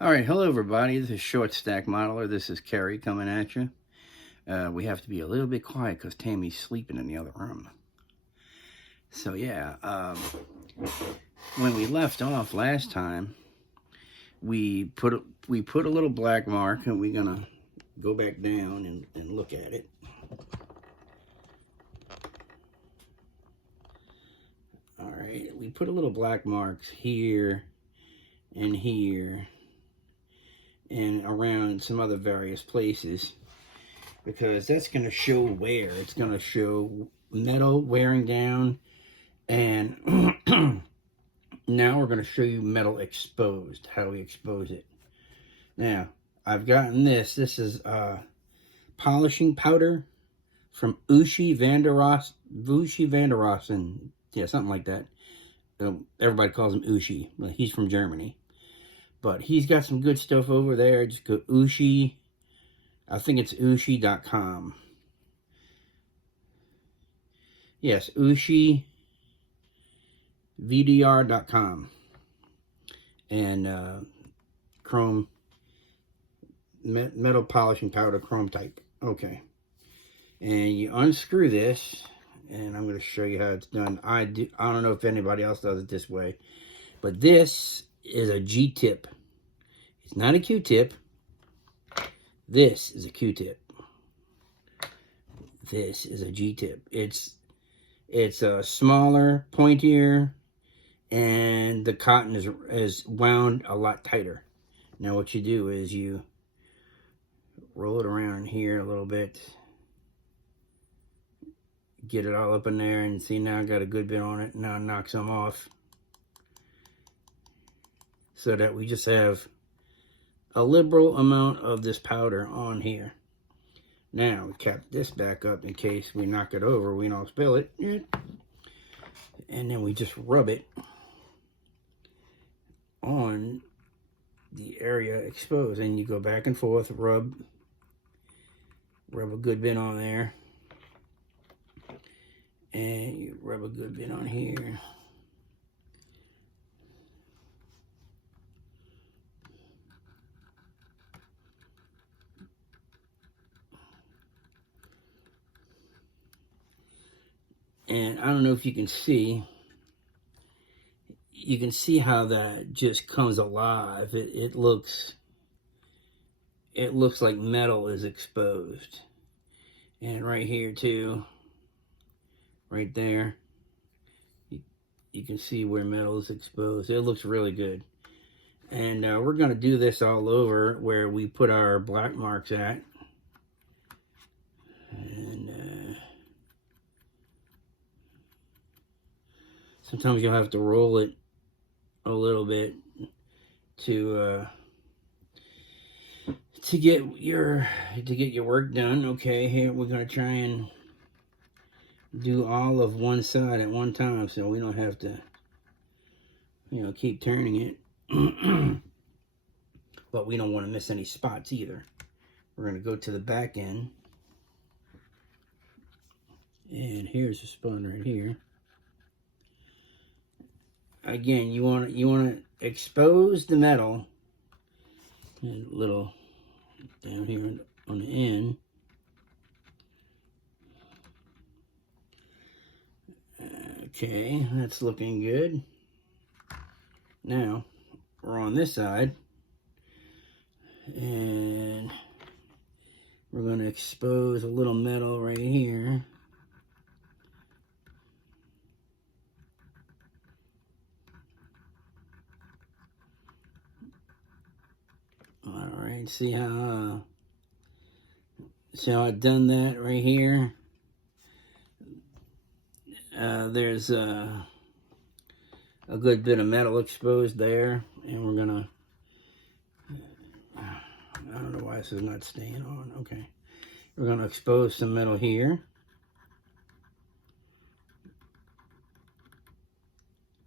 All right, hello everybody. This is Short Stack Modeler. This is Kerry coming at you. We have to be a little bit quiet because Tammy's sleeping in the other room. So yeah, when we left off last time, we put a little black mark, and we're gonna go back down and look at it. All right, we put a little black marks here and here and around some other various places, because that's going to show wear. It's going to show metal wearing down. And now we're going to show you metal exposed, how we expose it. Now, I've gotten this. This is polishing powder from Ushi van der Rossen. Yeah, something like that. Everybody calls him Ushi. He's from Germany. But he's got some good stuff over there. Just go Ushi. I think it's Ushi.com. Yes, UshiVDR.com. And chrome, metal polishing powder, chrome type. Okay. And you unscrew this, and I'm going to show you how it's done. I don't know if anybody else does it this way, but this is a G-tip. It's not a Q-tip. This is a Q-tip. This is a G-tip. It's a smaller, pointier, and the cotton is wound a lot tighter. Now what you do is you roll it around here a little bit, get it all up in there, and see, now I got a good bit on it. Now knock some off, so that we just have a liberal amount of this powder on here. Now we cap this back up in case we knock it over, we don't spill it. And then we just rub it on the area exposed, and you go back and forth, rub a good bit on there, and you rub a good bit on here. And I don't know if you can see how that just comes alive. It looks like metal is exposed. And right here too, right there, you can see where metal is exposed. It looks really good. And we're going to do this all over where we put our black marks at. And sometimes you'll have to roll it a little bit to get your work done. Okay, here we're going to try and do all of one side at one time, so we don't have to, keep turning it. But we don't want to miss any spots either. We're going to go to the back end, and here's the spun right here. Again, you want to expose the metal a little down here on the end. Okay, that's looking good. Now we're on this side, and we're going to expose a little metal right here. All right, see how I've done that right here. There's a good bit of metal exposed there, and we're gonna, I don't know why this is not staying on. Okay, we're gonna expose some metal here,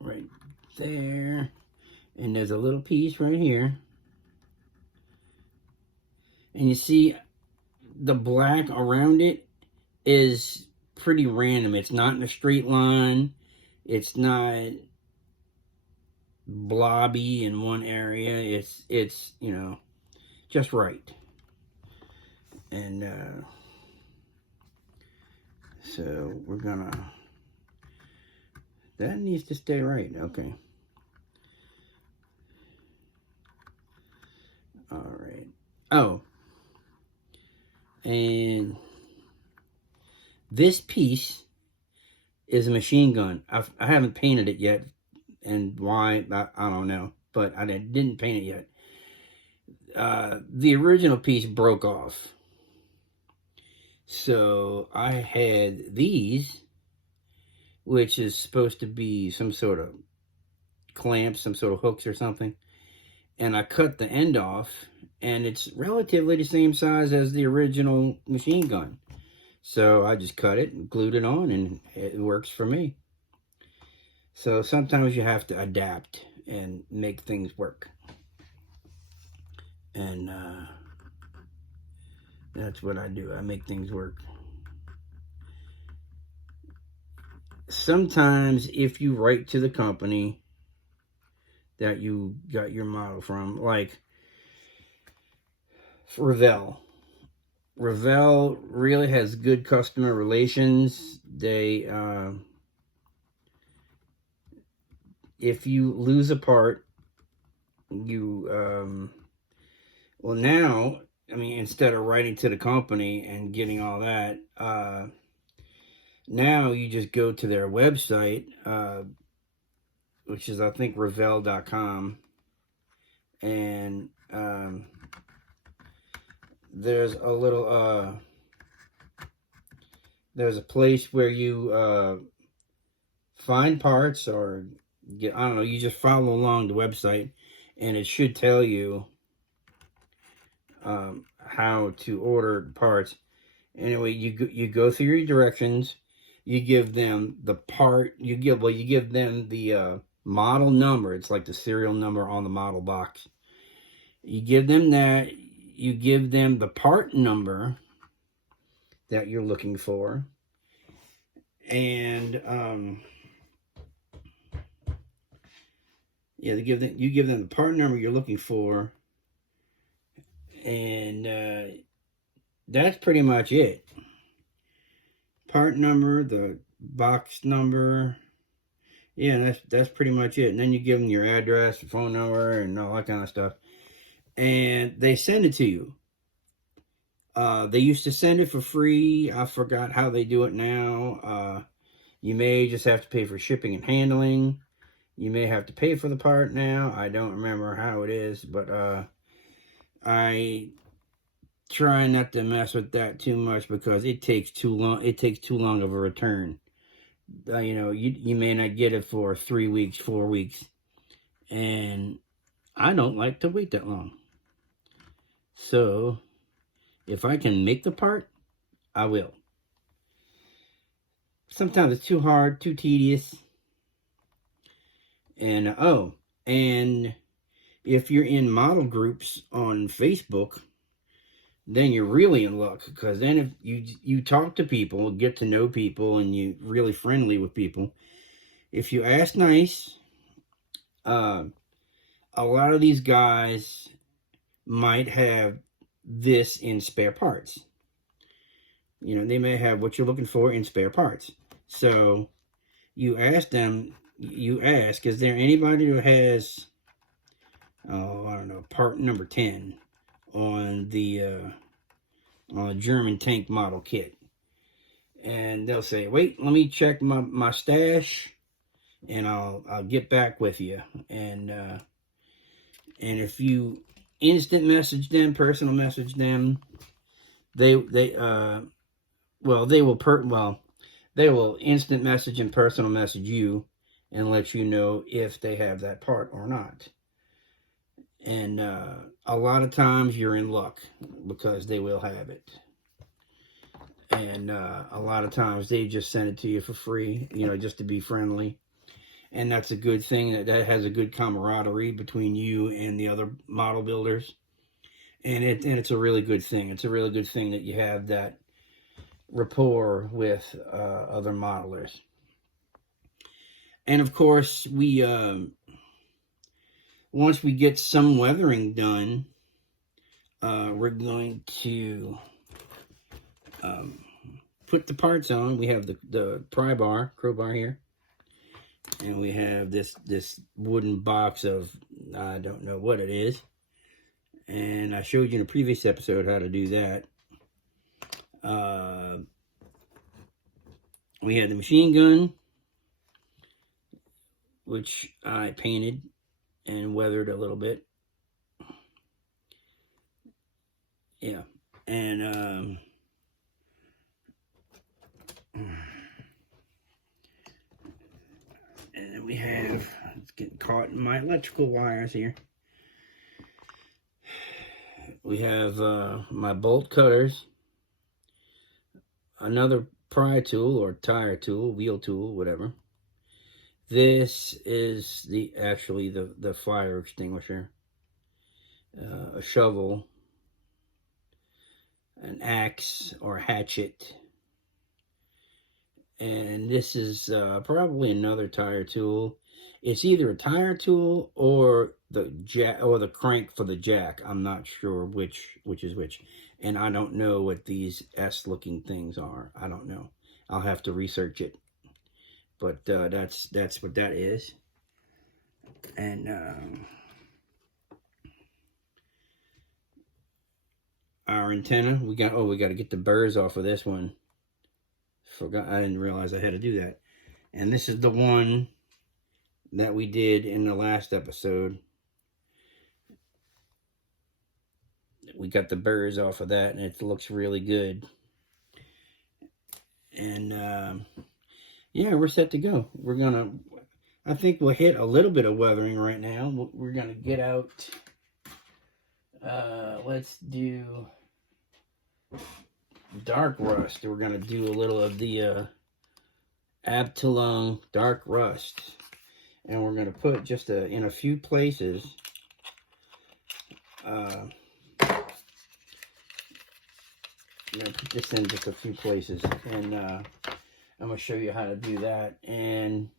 right there, and there's a little piece right here, and you see the black around it is pretty random. It's not in a straight line. It's not blobby in one area. It's you know, just right. And so we're gonna, that needs to stay right. Okay. All right. Oh, and this piece is a machine gun. I haven't painted it yet, and why, I don't know, but I didn't paint it yet. The original piece broke off. So I had these, which is supposed to be some sort of clamps, some sort of hooks or something. And I cut the end off, and it's relatively the same size as the original machine gun. So I just cut it and glued it on, and it works for me. So sometimes you have to adapt and make things work. And that's what I do. I make things work. Sometimes if you write to the company that you got your model from, like Revell really has good customer relations. They if you lose a part, you well, now, I mean, instead of writing to the company and getting all that, now you just go to their website, which is, I think, Revell.com, and there's a little, there's a place where you find parts, or get, I don't know, you just follow along the website, and it should tell you how to order parts. Anyway, you go through your directions. You give them the part. You give them the model number. It's like the serial number on the model box. You give them that. You give them the part number that you're looking for, and yeah, you give them the part number you're looking for. And that's pretty much it. Part number, the box number. Yeah, that's pretty much it. And then you give them your address, phone number, and all that kind of stuff. And they send it to you. They used to send it for free. I forgot how they do it now. You may just have to pay for shipping and handling. You may have to pay for the part now. I don't remember how it is, but I try not to mess with that too much because it takes too long. It takes too long of a return. You know, you may not get it for 3 weeks, 4 weeks, and I don't like to wait that long. So if I can make the part, I will. Sometimes it's too hard, too tedious. And oh, and if you're in model groups on Facebook, then you're really in luck, because then if you talk to people, get to know people, and you're really friendly with people, if you ask nice, a lot of these guys might have this in spare parts. You know, they may have what you're looking for in spare parts. So you ask them, is there anybody who has, oh, I don't know, part number 10 on the German tank model kit? And they'll say, wait, let me check my stash, and I'll get back with you. And if you instant message them, personal message them, they will instant message and personal message you and let you know if they have that part or not. And a lot of times you're in luck because they will have it. And a lot of times they just send it to you for free, you know, just to be friendly. And that's a good thing, that has a good camaraderie between you and the other model builders. And it's a really good thing. It's a really good thing that you have that rapport with other modelers. And of course, we once we get some weathering done, we're going to put the parts on. We have the pry bar, crowbar here. And we have this wooden box of, I don't know what it is. And I showed you in a previous episode how to do that. We had the machine gun, which I painted and weathered a little bit. Yeah. And then we have, it's getting caught in my electrical wires here. We have my bolt cutters, another pry tool or tire tool, wheel tool, whatever. This is actually the fire extinguisher, a shovel, an axe or hatchet, and this is probably another tire tool. It's either a tire tool or the jack or the crank for the jack. I'm not sure which is which, and I don't know what these S-looking things are. I don't know. I'll have to research it. But that's what that is. And our antenna, we got to get the burrs off of this one. Forgot, I didn't realize I had to do that. And this is the one that we did in the last episode. We got the burrs off of that, and it looks really good. And yeah, we're set to go. We're gonna, I think we'll hit a little bit of weathering right now. We're gonna get out, let's do dark rust. We're gonna do a little of the Abteilung dark rust. And we're gonna put just in a few places, I'm gonna put this in just a few places, and I'm gonna show you how to do that. And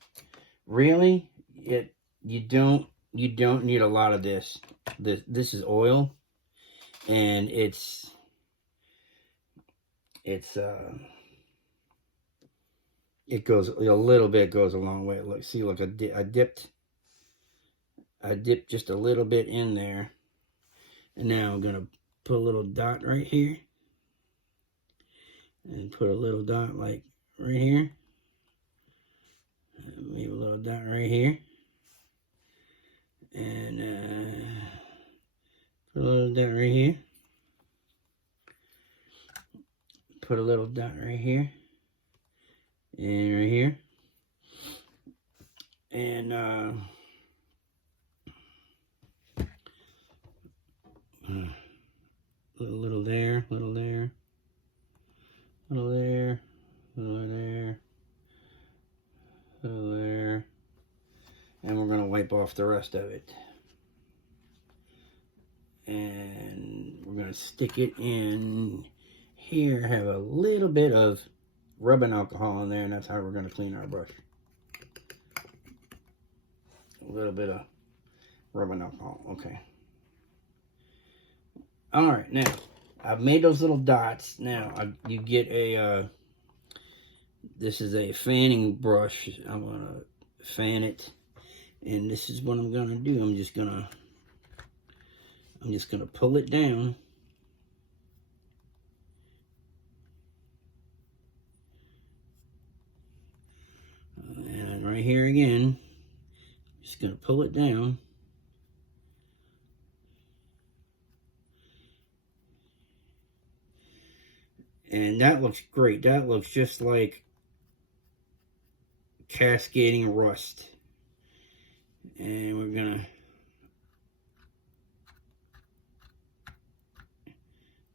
really, you don't need a lot of this. This is oil, and it goes a little bit, goes a long way. Look, see, look, I dipped just a little bit in there, and now I'm gonna put a little dot right here, and put a little dot like right here, and maybe a little dot right here, and put a little dot right here, put a little dot right here, and right here, and a little there, little there, little there, little there, little there, and we're gonna wipe off the rest of it, and we're gonna stick it in here. Have a little bit of rubbing alcohol in there, and that's how we're going to clean our brush. A little bit of rubbing alcohol. Okay. All right, now I've made those little dots. Now you get a this is a fanning brush. I'm gonna fan it, and this is what I'm gonna do. I'm just gonna pull it down. And right here again, just gonna pull it down. And that looks great. That looks just like cascading rust. And we're gonna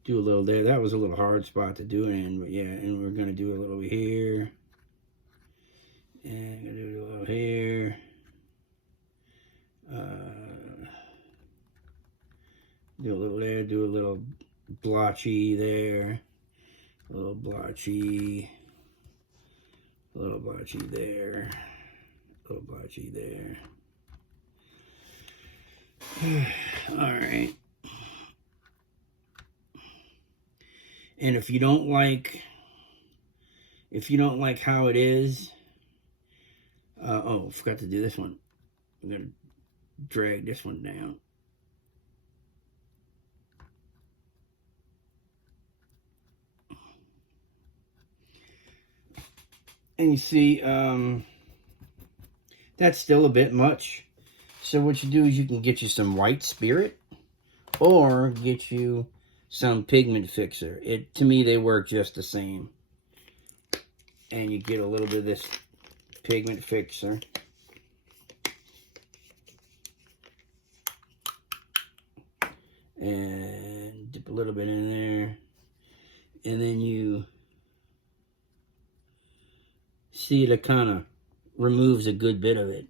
do a little there. That was a little hard spot to do it in, but yeah, and we're gonna do a little here. And I'm gonna do a little here. Do a little there, do a little blotchy there. A little blotchy. A little blotchy there. A little blotchy there. All right. And if you don't like how it is, oh, forgot to do this one. I'm gonna drag this one down. And you see, that's still a bit much. So what you do is you can get you some white spirit, or get you some pigment fixer. To me, they work just the same. And you get a little bit of this pigment fixer. And dip a little bit in there. And then you see it kind of removes a good bit of it.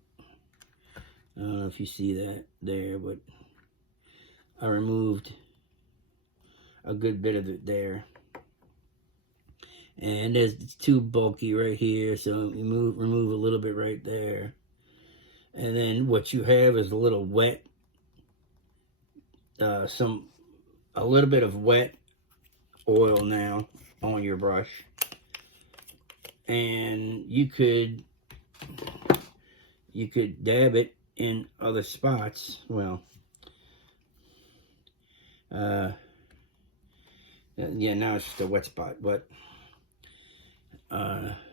I don't know if you see that there, but I removed a good bit of it there. And it's too bulky right here, so you remove a little bit right there. And then what you have is a little wet, a little bit of wet oil now on your brush. And you could dab it in other spots. Well, yeah, now it's just a wet spot, but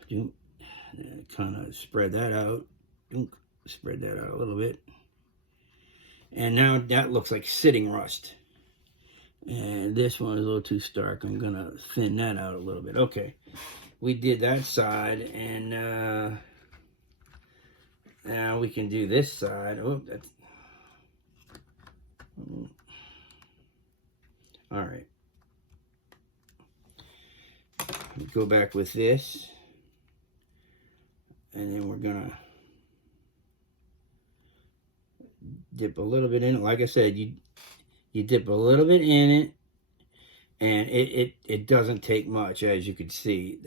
you kind of spread that out. Spread that out a little bit. And now that looks like sitting rust. And this one is a little too stark. I'm gonna thin that out a little bit. Okay, we did that side, and now we can do this side. Oh, that's all right. Go back with this, and then we're gonna dip a little bit in it. Like I said, you dip a little bit in it, and it doesn't take much, as you can see.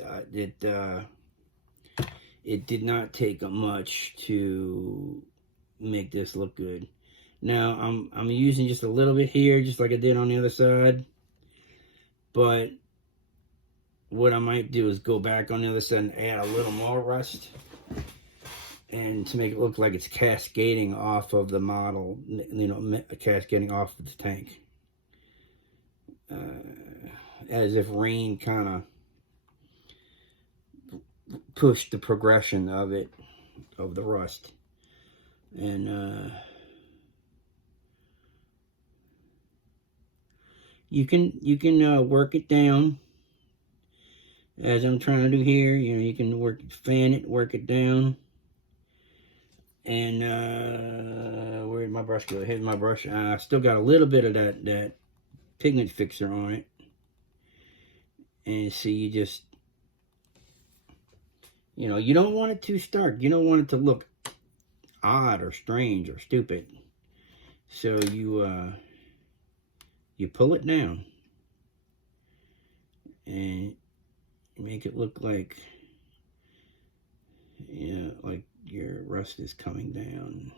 It did not take much to make this look good. Now I'm using just a little bit here, just like I did on the other side. But what I might do is go back on the other side and add a little more rust, and to make it look like it's cascading off of the model, you know, cascading off of the tank, as if rain kind of pushed the progression of it, of the rust. And you can work it down, as I'm trying to do here. You know, you can fan it, work it down. And where'd my brush go? Here's my brush. I still got a little bit of that pigment fixer on it. And see, you just, you know, you don't want it too stark. You don't want it to look odd or strange or stupid. So you pull it down and make it look like, yeah, like your rust is coming down.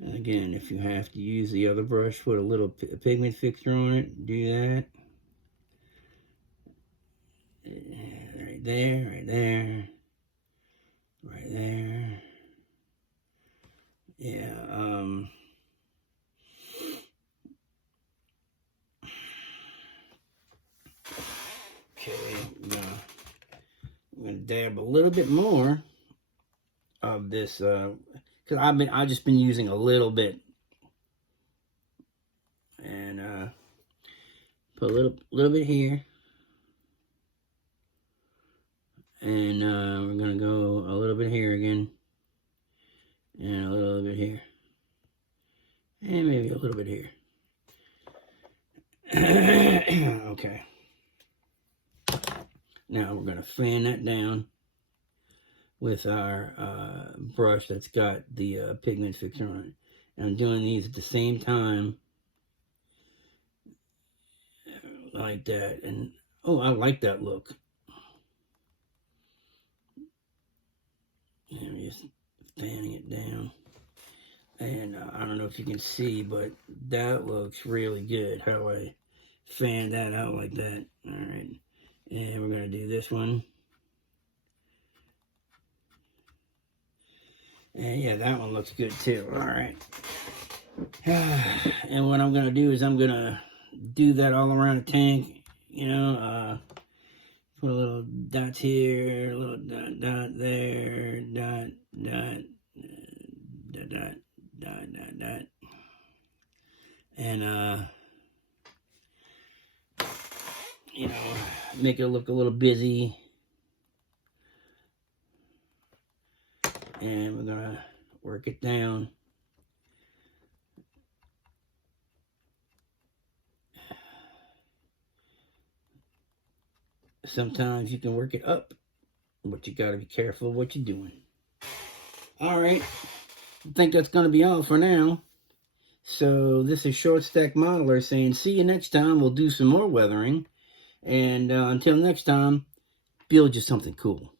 And again, if you have to use the other brush, put a little pigment fixer on it, do that. Right there, right there, right there. Yeah, okay, I'm gonna dab a little bit more of this, because I've just been using a little bit, and put a little bit here, and we're gonna go a little bit here again, and a little bit here, and maybe a little bit here. Okay. Now we're gonna fan that down with our brush that's got the pigment fixer on it. And I'm doing these at the same time, like that. And oh, I like that look. And just fanning it down. And I don't know if you can see, but that looks really good, how I fan that out like that. All right. And we're going to do this one. And yeah, that one looks good too. All right. And what I'm going to do is I'm going to do that all around the tank. You know, put a little dots here, a little dot there, dot, and you know, make it look a little busy. And we're gonna work it down. Sometimes you can work it up, but you gotta be careful what you're doing. All right, I think that's gonna be all for now. So this is Short Stack Modeler saying, see you next time. We'll do some more weathering. And until next time, build you something cool.